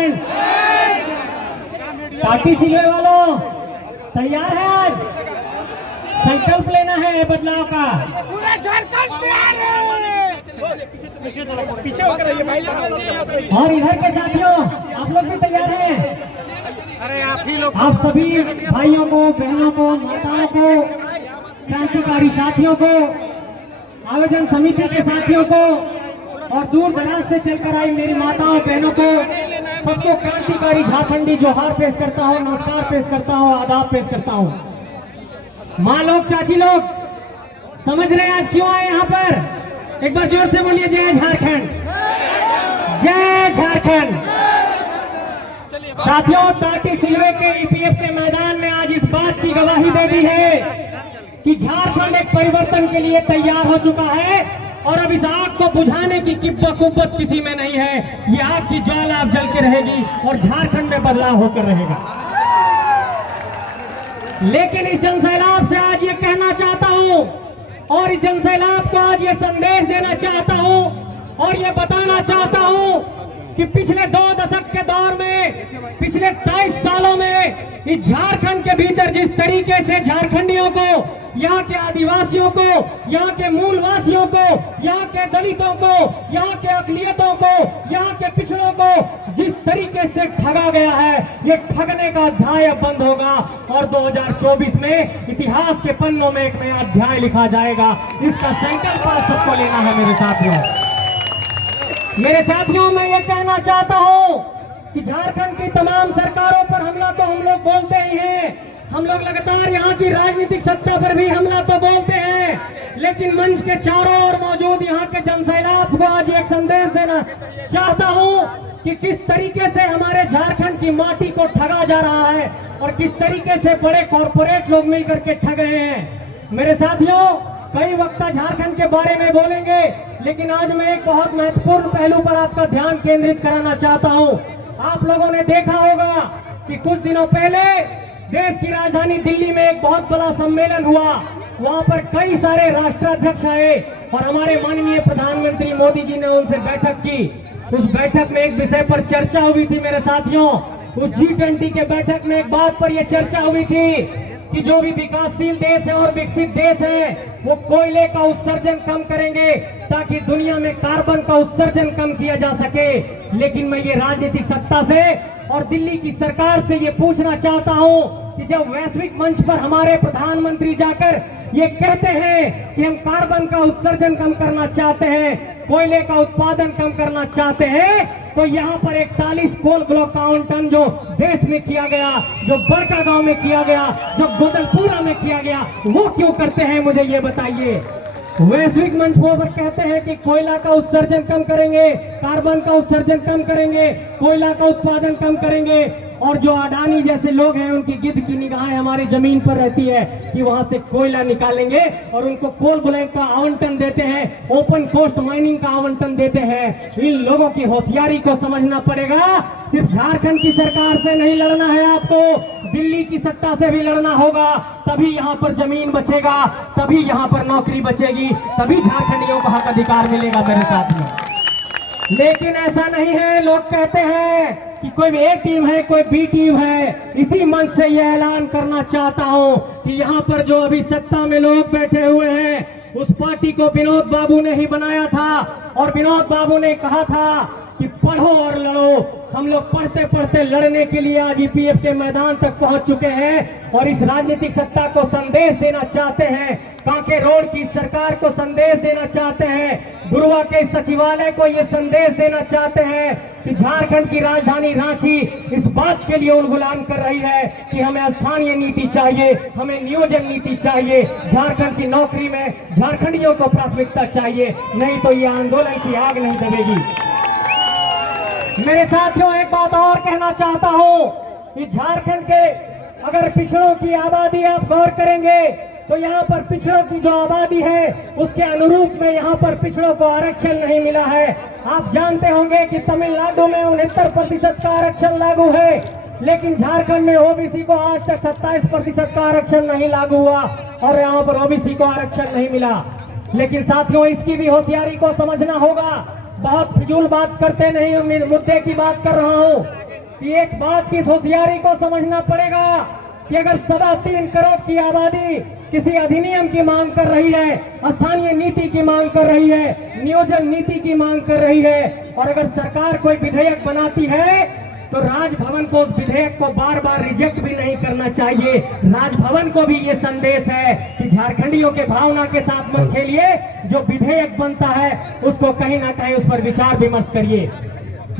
Jharkhand. Party Silwai वालों तैयार है? आज संकल्प लेना है बदलाव का। पूरा झारखंड तैयार है। पीछे होकर रहिए भाई। और इधर के साथियों आप लोग भी तैयार हैं? अरे आप ही लोग, आप सभी भाइयों को, बहनों को, माताओं को, क्रांतिकारी साथियों को, आयोजन समिति के साथियों को और दूर दराज से चलकर आई मेरी माताओं बहनों को सबको क्रांतिकारी झारखंडी जोहार पेश करता हूँ, नमस्कार पेश करता हूँ, आदाब पेश करता हूँ। माँ लोग, चाची लोग, समझ रहे हैं आज क्यों आए यहाँ पर? एक बार जोर से बोलिए, जय झारखंड, जय झारखंड। साथियों, पार्टी सिलवे के ईपीएफ के मैदान में आज इस बात की गवाही दे दी है कि झारखंड एक परिवर्तन के लिए तैयार हो चुका है और अब इस आग को बुझाने की कुव्वत किसी में नहीं है। ये आग की ज्वाला अब जल के रहेगी और झारखंड में बदलाव होकर रहेगा। लेकिन इस जनसैलाब से आज ये कहना चाहता हूं और इस जनसैलाब को आज ये संदेश देना चाहता हूं और ये बताना चाहता हूं कि पिछले 2 दशक के दौर में, पिछले 23 सालों में इस झारखंड के भीतर जिस तरीके से झारखंडियों को, यहाँ के आदिवासियों को, यहाँ के मूलवासियों को, यहाँ के दलितों को, यहाँ के अकलियतों को, यहाँ के पिछड़ों को जिस तरीके से ठगा गया है, ये ठगने का अध्याय अब बंद होगा और 2024 में इतिहास के पन्नों में एक नया अध्याय लिखा जाएगा। इसका संकल्प आज सबको लेना है मेरे साथियों। मेरे साथियों, मैं ये कहना चाहता हूँ कि झारखंड की तमाम सरकारों पर हमला तो हम लोग बोलते ही हैं, हम लोग लगातार यहाँ की राजनीतिक सत्ता पर भी हमला तो बोलते हैं, लेकिन मंच के चारों ओर मौजूद यहाँ के जनसैलाब को आज एक संदेश देना चाहता हूँ कि किस तरीके से हमारे झारखंड की माटी को ठगा जा रहा है और किस तरीके से बड़े कॉरपोरेट लोग मिलकर के ठग रहे हैं। मेरे साथियों, कई वक्ता झारखंड के बारे में बोलेंगे, लेकिन आज मैं एक बहुत महत्वपूर्ण पहलू पर आपका ध्यान केंद्रित कराना चाहता हूं। आप लोगों ने देखा होगा कि कुछ दिनों पहले देश की राजधानी दिल्ली में एक बहुत बड़ा सम्मेलन हुआ। वहां पर कई सारे राष्ट्राध्यक्ष आए और हमारे माननीय प्रधानमंत्री मोदी जी ने उनसे बैठक की। उस बैठक में एक विषय पर चर्चा हुई थी मेरे साथियों। उस G20 के बैठक में एक बात पर यह चर्चा हुई थी कि जो भी विकासशील देश है और विकसित देश है वो कोयले का उत्सर्जन कम करेंगे ताकि दुनिया में कार्बन का उत्सर्जन कम किया जा सके। लेकिन मैं ये राजनीतिक सत्ता से और दिल्ली की सरकार से ये पूछना चाहता हूं कि जब वैश्विक मंच पर हमारे प्रधानमंत्री जाकर ये कहते हैं कि हम कार्बन का उत्सर्जन कम करना चाहते हैं, कोयले का उत्पादन कम करना चाहते हैं, तो यहाँ पर 41 कोल ब्लॉक का आवंटन जो देश में किया गया, जो बड़का गांव में किया गया, जो गोदलपुरा में किया गया, वो क्यों करते हैं? मुझे ये बताइए। वैश्विक मंच पर कहते हैं कि कोयला का उत्सर्जन कम करेंगे, कार्बन का उत्सर्जन कम करेंगे, कोयला का उत्पादन कम करेंगे, और जो अडानी जैसे लोग हैं उनकी गिद्ध की निगाहें हमारी जमीन पर रहती है कि वहां से कोयला निकालेंगे और उनको कोल ब्लॉक का आवंटन देते हैं, ओपन कोस्ट माइनिंग का आवंटन देते हैं। इन लोगों की होशियारी को समझना पड़ेगा। सिर्फ झारखंड की सरकार से नहीं लड़ना है आपको, दिल्ली की सत्ता से भी लड़ना होगा। तभी यहाँ पर जमीन बचेगा, तभी यहाँ पर नौकरी बचेगी, तभी झारखंडियों को हक अधिकार मिलेगा मेरे साथ में। लेकिन ऐसा नहीं है। लोग कहते हैं कि कोई ए टीम है, कोई बी टीम है। इसी मंच से यह ऐलान करना चाहता हूं कि यहाँ पर जो अभी सत्ता में लोग बैठे हुए हैं, उस पार्टी को विनोद बाबू ने ही बनाया था और विनोद बाबू ने कहा था कि पढ़ो और लड़ो। हम लोग पढ़ते पढ़ते लड़ने के लिए आज ईपीएफ के मैदान तक पहुंच चुके हैं और इस राजनीतिक सत्ता को संदेश देना चाहते हैं, कांके रोड की सरकार को संदेश देना चाहते हैं, गुरुआ के सचिवालय को ये संदेश देना चाहते हैं कि झारखंड की राजधानी रांची इस बात के लिए उलगुलान कर रही है कि हमें स्थानीय नीति चाहिए, हमें नियोजन नीति चाहिए, झारखंड की नौकरी में झारखंडियों को प्राथमिकता चाहिए, नहीं तो ये आंदोलन की आग नहीं दबेगी। मेरे साथियों, एक बात और कहना चाहता हूं कि झारखंड के अगर पिछड़ों की आबादी आप गौर करेंगे तो यहाँ पर पिछड़ों की जो आबादी है उसके अनुरूप में यहाँ पर पिछड़ों को आरक्षण नहीं मिला है। आप जानते होंगे कि तमिलनाडु में 69% का आरक्षण लागू है, लेकिन झारखंड में ओबीसी को आज तक 27% का आरक्षण नहीं लागू हुआ और यहाँ पर ओबीसी को आरक्षण नहीं मिला। लेकिन साथियों, इसकी भी होशियारी को समझना होगा। बहुत फिजूल बात करते नहीं, मुद्दे की बात कर रहा हूँ। कि एक बात की होशियारी को समझना पड़ेगा कि अगर 3.25 करोड़ की आबादी किसी अधिनियम की मांग कर रही है, स्थानीय नीति की मांग कर रही है, नियोजन नीति की मांग कर रही है, और अगर सरकार कोई विधेयक बनाती है तो राजभवन को उस विधेयक को बार बार रिजेक्ट भी नहीं करना चाहिए। राजभवन को भी ये संदेश है कि झारखंडियों के भावना के साथ मत खेलिए, जो विधेयक बनता है उसको कहीं ना कहीं उस पर विचार विमर्श करिए।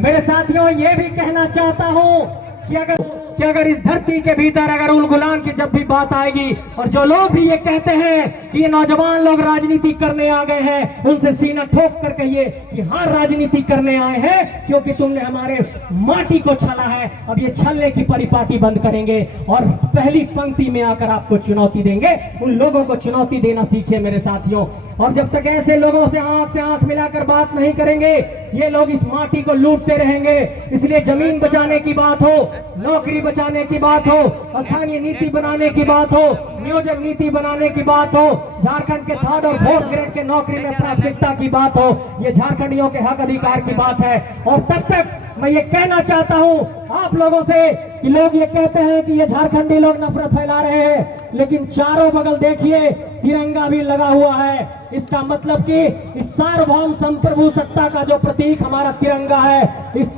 मेरे साथियों, ये भी कहना चाहता हूं कि अगर इस धरती के भीतर अगर उल गुलान की जब भी बात आएगी, और जो लोग भी ये कहते हैं कि ये नौजवान लोग राजनीति करने आ गए हैं, उनसे सीना ठोक कर कहिए कि हाँ, राजनीति करने आए हैं, क्योंकि तुमने हमारे माटी को छला है। अब ये छलने की परिपाटी बंद करेंगे और पहली पंक्ति में आकर आपको चुनौती देंगे। उन लोगों को चुनौती देना सीखिए मेरे साथियों। और जब तक ऐसे लोगों से आंख मिलाकर बात नहीं करेंगे, ये लोग इस माटी को लूटते रहेंगे। इसलिए जमीन बचाने की बात हो, नौकरी बचाने की बात हो, स्थानीय नीति बनाने की बात हो, नियोजन नीति बनाने की बात हो, झारखंड के 3rd और 4th ग्रेड के नौकरी में प्राथमिकता की बात हो, ये झारखंडियों के हक अधिकार की बात है। और तब तक मैं ये कहना चाहता हूं आप लोगों से कि लोग ये कहते हैं कि ये झारखंडी लोग नफरत फैला रहे हैं, लेकिन चारों बगल देखिए तिरंगा भी लगा हुआ है। इसका मतलब कि इस सार्वभौम संप्रभु सत्ता का जो प्रतीक हमारा तिरंगा है, इस